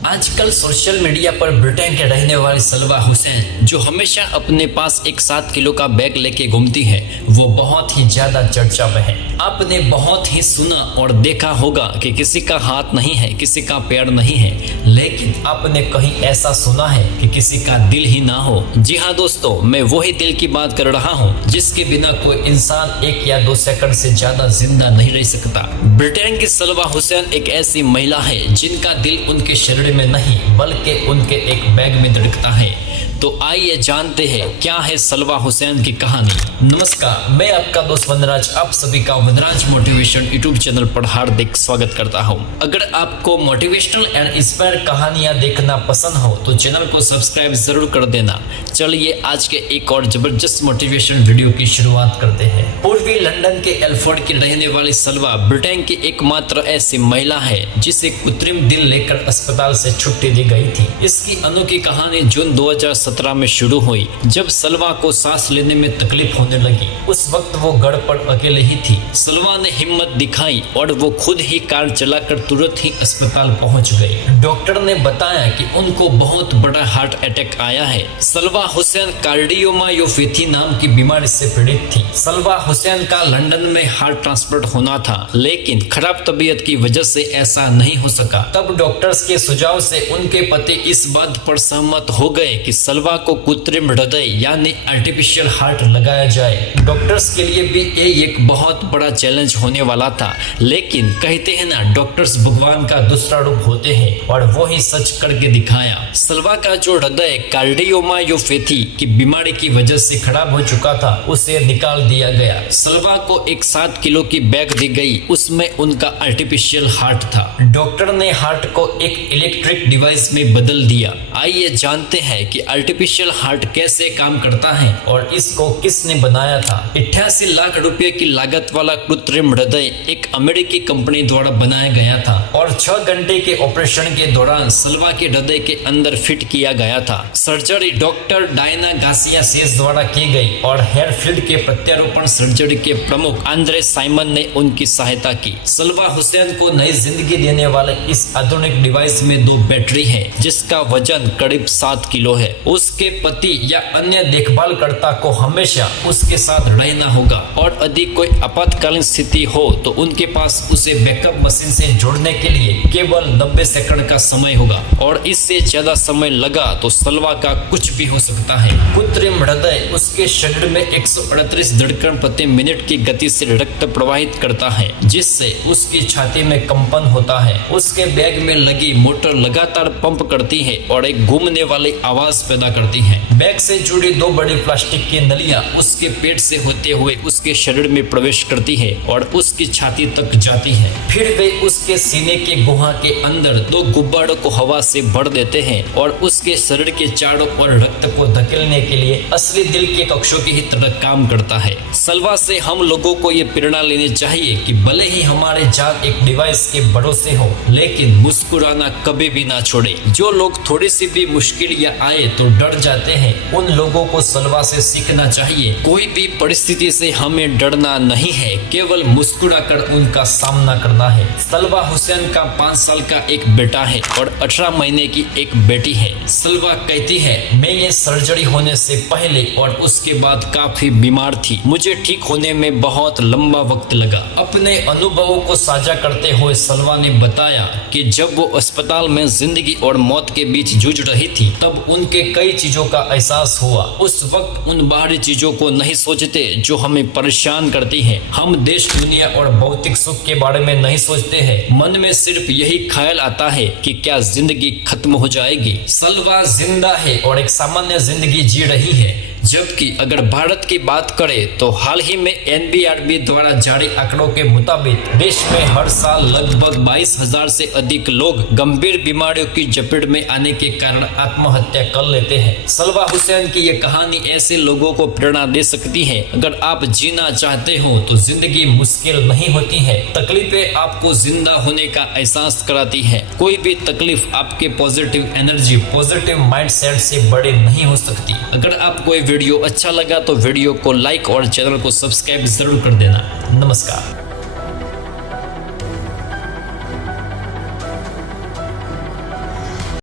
आजकल social media पर Britain के रहने वाली सलवा हुसैन, जो हमेशा अपने पास एक 7 किलो का बैग लेके घूमती है, वो बहुत ही ज्यादा चर्चा में है। आपने बहुत ही सुना और देखा होगा कि किसी का हाथ नहीं है, किसी का पैर नहीं है, लेकिन आपने कहीं ऐसा सुना है कि किसी का दिल ही ना हो? जी हाँ दोस्तों, मैं वही दिल की बात कर रहा हूँ जिसके बिना कोई इंसान 1 या 2 सेकंड से ज्यादा जिंदा नहीं रह सकता। ब्रिटेन की सलवा हुसैन एक ऐसी महिला है जिनका दिल उनके शरीर में नहीं बल्कि उनके एक बैग में धड़कता है। तो आइए जानते हैं क्या है सलवा हुसैन की कहानी। नमस्कार, मैं आपका दोस्त वनराज आप सभी का वनराज मोटिवेशन यूट्यूब चैनल पर हार्दिक स्वागत करता हूं। अगर आपको मोटिवेशनल एंड इंस्पायर कहानियां देखना पसंद हो तो चैनल को सब्सक्राइब जरूर कर देना। चलिए आज के एक और जबरदस्त मोटिवेशन वीडियो की शुरुआत करते हैं। पूर्वी लंदन के एल्फोर्ड की रहने वाली सलवा ब्रिटेन की एकमात्र ऐसी महिला है जिसे कृत्रिम दिल लेकर अस्पताल से छुट्टी दी गई थी। इसकी अनोखी कहानी जून 2017 में शुरू हुई, जब सलवा को सांस लेने में तकलीफ होने लगी। उस वक्त वो घर पर अकेले ही थी। सलवा ने हिम्मत दिखाई और वो खुद ही कार चलाकर तुरंत ही अस्पताल पहुंच गई। डॉक्टर ने बताया कि उनको बहुत बड़ा हार्ट अटैक आया है। सलवा हुसैन कार्डियोमायोपैथी नाम की बीमारी से पीड़ित थी। सलवा हुसैन का लंदन में हार्ट ट्रांसप्लांट होना था, लेकिन खराब तबीयत की वजह से ऐसा नहीं हो सका। तब डॉक्टर्स के सुझाव से उनके पति इस बात पर सहमत हो गए कि सलवा को कृत्रिम हृदय यानी आर्टिफिशियल हार्ट लगाया जाए। डॉक्टर्स के लिए भी ये एक बहुत बड़ा चैलेंज होने वाला था, लेकिन कहते हैं ना, डॉक्टर्स भगवान का दूसरा रूप होते हैं और वो ही सच करके दिखाया। सलवा का जो हृदय कार्डियोमायोपैथी की बीमारी की वजह से खराब हो चुका था, उसे निकाल दिया गया। सलवा को एक 7 किलो की बैग दी गई, उसमें उनका आर्टिफिशियल हार्ट था। डॉक्टर ने हार्ट को एक इलेक्ट्रिक डिवाइस में बदल दिया। आइए जानते हैं कि आर्टिफिशियल हार्ट कैसे काम करता है और इसको किसने बनाया था। 88 लाख रुपए की लागत वाला कृत्रिम हृदय एक अमेरिकी कंपनी द्वारा बनाया गया था और 6 घंटे के ऑपरेशन के दौरान सलवा के हृदय के अंदर फिट किया गया था। सर्जरी डॉक्टर डायना गार्सिया सेस द्वारा की गई और हेयरफील्ड के प्रत्यारोपण सर्जरी के प्रमुख आंद्रे साइमन ने उनकी सहायता की। सलवा हुसैन को नई जिंदगी देने वाले इस आधुनिक डिवाइस में 2 बैटरी है जिसका वजन करीब 7 किलो है। उसके पति या अन्य देखभालकर्ता को हमेशा उसके साथ रहना होगा और यदि कोई आपातकालीन स्थिति हो तो उनके पास उसे बैकअप मशीन से जोड़ने के लिए केवल 90 सेकंड का समय होगा और इससे ज्यादा समय लगा तो सलवा का कुछ भी हो सकता है। कृत्रिम हृदय उसके शरीर में 138 धड़कन प्रति मिनट की गति से रक्त प्रवाहित करता है, जिससे उसकी छाती में कंपन होता है। उसके बैग में लगी मोटर लगातार पंप करती है और एक घूमने वाली आवाज पैदा करती है। बैग से जुड़ी 2 बड़ी प्लास्टिक की नलियां उसके पेट से होते हुए उसके शरीर में प्रवेश करती है और उसकी छाती तक जाती है। फिर वे उसके सीने के गुहा के अंदर 2 गुब्बारों को हवा से भर देते हैं और उसके शरीर के चारों ओर रक्त को धकेलने के लिए असली दिल के कक्षों की ही तरह काम करता है। सलवा से हम लोगों को ये प्रेरणा लेनी चाहिए कि भले ही हमारे जान एक डिवाइस के भरोसे हो, लेकिन मुस्कुराना कभी भी ना छोड़े। जो लोग थोड़ी सी भी मुश्किल या आए तो डर जाते हैं, उन लोगों को सलवा से सीखना चाहिए। कोई भी परिस्थिति से हमें डरना नहीं है, केवल मुस्कुराकर उनका सामना करना है। सलवा हुसैन का 5 साल का एक बेटा है और 18 महीने की एक बेटी है। सलवा कहती है, मैं ये सर्जरी होने से पहले और उसके बाद काफी बीमार थी। मुझे ठीक होने में बहुत लंबा वक्त लगा। अपने अनुभवों को साझा करते हुए सलवा ने बताया कि जब वो अस्पताल में जिंदगी और मौत के बीच जूझ रही थी, तब उनके कई चीजों का एहसास हुआ। उस वक्त उन बाहरी चीजों को नहीं सोचते जो हमें परेशान करती हैं। हम देश, दुनिया और भौतिक सुख के बारे में नहीं सोचते हैं। मन में सिर्फ यही ख्याल आता है कि क्या जिंदगी खत्म हो जाएगी। सलवा जिंदा है और एक सामान्य जिंदगी जी रही है। जबकि अगर भारत की बात करें तो हाल ही में NBRB द्वारा जारी आंकड़ों के मुताबिक देश में हर साल लगभग 22,000 से अधिक लोग गंभीर बीमारियों की चपेट में आने के कारण आत्महत्या कर लेते हैं। सलवा हुसैन की ये कहानी ऐसे लोगों को प्रेरणा दे सकती है। अगर आप जीना चाहते हो तो जिंदगी मुश्किल नहीं होती है। तकलीफें आपको जिंदा होने का एहसास कराती है। कोई भी तकलीफ आपके पॉजिटिव एनर्जी, पॉजिटिव माइंडसेट से बड़ी नहीं हो सकती। अगर आप कोई वीडियो अच्छा लगा तो वीडियो को लाइक और चैनल को सब्सक्राइब जरूर कर देना। नमस्कार।